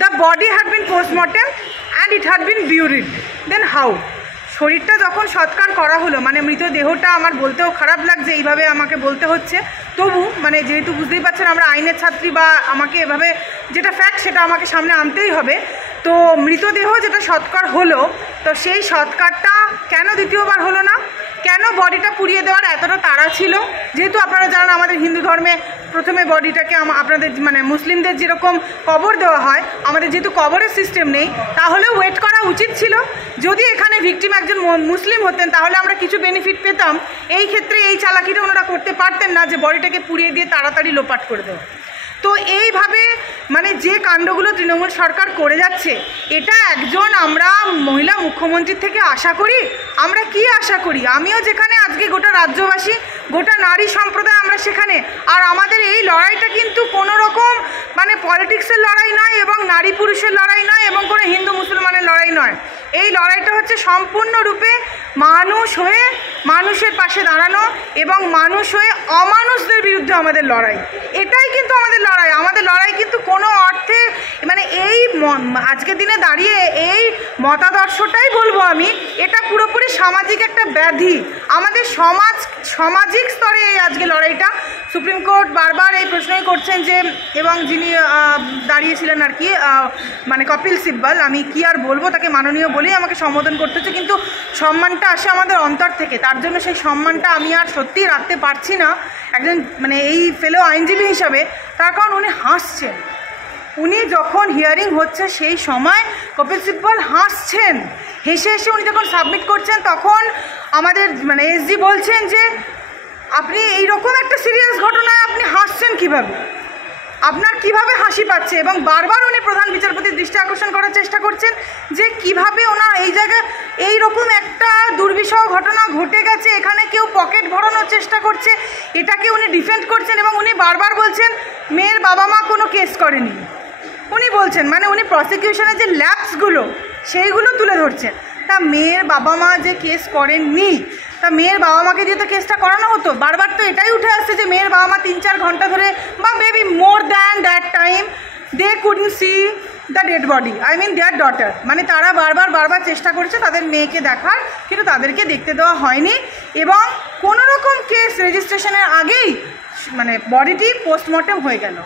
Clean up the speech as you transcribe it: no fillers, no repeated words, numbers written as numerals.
The body had been postmortem and it had been buried, then how? শরীরটা যখন সৎকার করা হলো, মানে মৃতদেহটা, আমার বলতেও খারাপ লাগছে এইভাবে আমাকে বলতে হচ্ছে, তবু মানে যেহেতু বুঝতেই পারছেন আমরা আইনের ছাত্রী, বা আমাকে এভাবে যেটা ফ্যাক্ট সেটা আমাকে সামনে আনতেই হবে। তো মৃতদেহ যেটা সৎকার হলো, তো সেই সৎকারটা কেন দ্বিতীয়বার হলো না? কেন বডিটা পুড়িয়ে দেওয়ার এতটা তাড়া ছিল? যেহেতু আপনারা জানেন আমাদের হিন্দু ধর্মে প্রথমে বডিটাকে আপনাদের মানে মুসলিমদের যেরকম কবর দেওয়া হয়, আমাদের যেহেতু কবরের সিস্টেম নেই, তাহলে ওয়েট করা উচিত ছিল। যদি এখানে ভিকটিম একজন মুসলিম হতেন তাহলে আমরা কিছু বেনিফিট পেতাম। এই ক্ষেত্রে এই চালাকিটা ওনারা করতে পারতেন না যে বডিটাকে পুড়িয়ে দিয়ে তাড়াতাড়ি লোপাট করে দেওয়া। তো এইভাবে মানে যে কাণ্ডগুলো তৃণমূল সরকার করে যাচ্ছে, এটা একজন আমরা মহিলা মুখ্যমন্ত্রীর থেকে আশা করি? আমরা কি আশা করি? আমিও যেখানে, আজকে গোটা রাজ্যবাসী, গোটা নারী সম্প্রদায় আমরা সেখানে। আর আমাদের এই লড়াইটা কিন্তু কোনো রকম মানে পলিটিক্সের লড়াই নয়, এবং নারী পুরুষের লড়াই নয়, এবং কোনো হিন্দু মুসলমানের লড়াই নয়। এই লড়াইটা হচ্ছে সম্পূর্ণরূপে মানুষ হয়ে মানুষের পাশে দাঁড়ানো, এবং মানুষ হয়ে অমানুষদের বিরুদ্ধে আমাদের লড়াই। এটাই কিন্তু আমাদের লড়াই। আমাদের লড়াই কিন্তু কোনো অর্থে মানে এই আজকের দিনে দাঁড়িয়ে এই মতাদর্শটাই বলবো আমি, এটা পুরোপুরি সামাজিক একটা ব্যাধি। আমাদের সামাজিক স্তরে এই আজকে লড়াইটা। সুপ্রিম কোর্ট বারবার এই প্রশ্নই করছেন যে, এবং যিনি দাঁড়িয়েছিলেন আর কি মানে কপিল সিব্বল, আমি কি আর বলবো, তাকে মাননীয় বলেই আমাকে সম্বোধন করতে হচ্ছে, কিন্তু সম্মানটা আসে আমাদের অন্তর থেকে। তার জন্য সেই সম্মানটা আমি আর সত্যিই রাখতে পারছি না একজন মানে এই ফেলো আইনজীবী হিসাবে। তার কারণ উনি হাসছেন। উনি যখন হিয়ারিং হচ্ছে সেই সময় কপিল সিব্বল হাসছেন। হেসে হেসে উনি যখন সাবমিট করছেন, তখন আমাদের মানে এসজি বলছেন যে আপনি এইরকম একটা সিরিয়াস ঘটনায় আপনি হাসছেন কিভাবে, আপনার কিভাবে হাসি পাচ্ছে? এবং বারবার উনি প্রধান বিচারপতির দৃষ্টি আকর্ষণ করার চেষ্টা করছেন যে কিভাবে ওনার এই জায়গায় এইরকম একটা দুর্বিষহ ঘটনা ঘটে গেছে, এখানে কেউ পকেট ভরানোর চেষ্টা করছে, এটাকে উনি ডিফেন্ড করছেন। এবং উনি বারবার বলছেন মেয়ের বাবা মা কোনো কেস করেনি। উনি বলছেন মানে উনি প্রসিকিউশনের যে ল্যাপসগুলো সেইগুলো তুলে ধরছেন। তা মেয়ের বাবা মা যে কেস করেননি, তা মেয়ের বাবা মাকে দিয়ে তো কেসটা করানো হতো। বারবার তো এটাই উঠে আসছে যে মেয়ের বাবা মা 3-4 ঘন্টা ধরে, বা maybe more than that time, they couldn't see the dead body, I mean their daughter. মানে তারা বারবার চেষ্টা করেছে তাদের মেয়েকে দেখার, কিন্তু তাদেরকে দেখতে দেওয়া হয়নি। এবং কোনো রকম কেস রেজিস্ট্রেশনের আগেই মানে বডিটি পোস্টমর্টেম হয়ে গেল।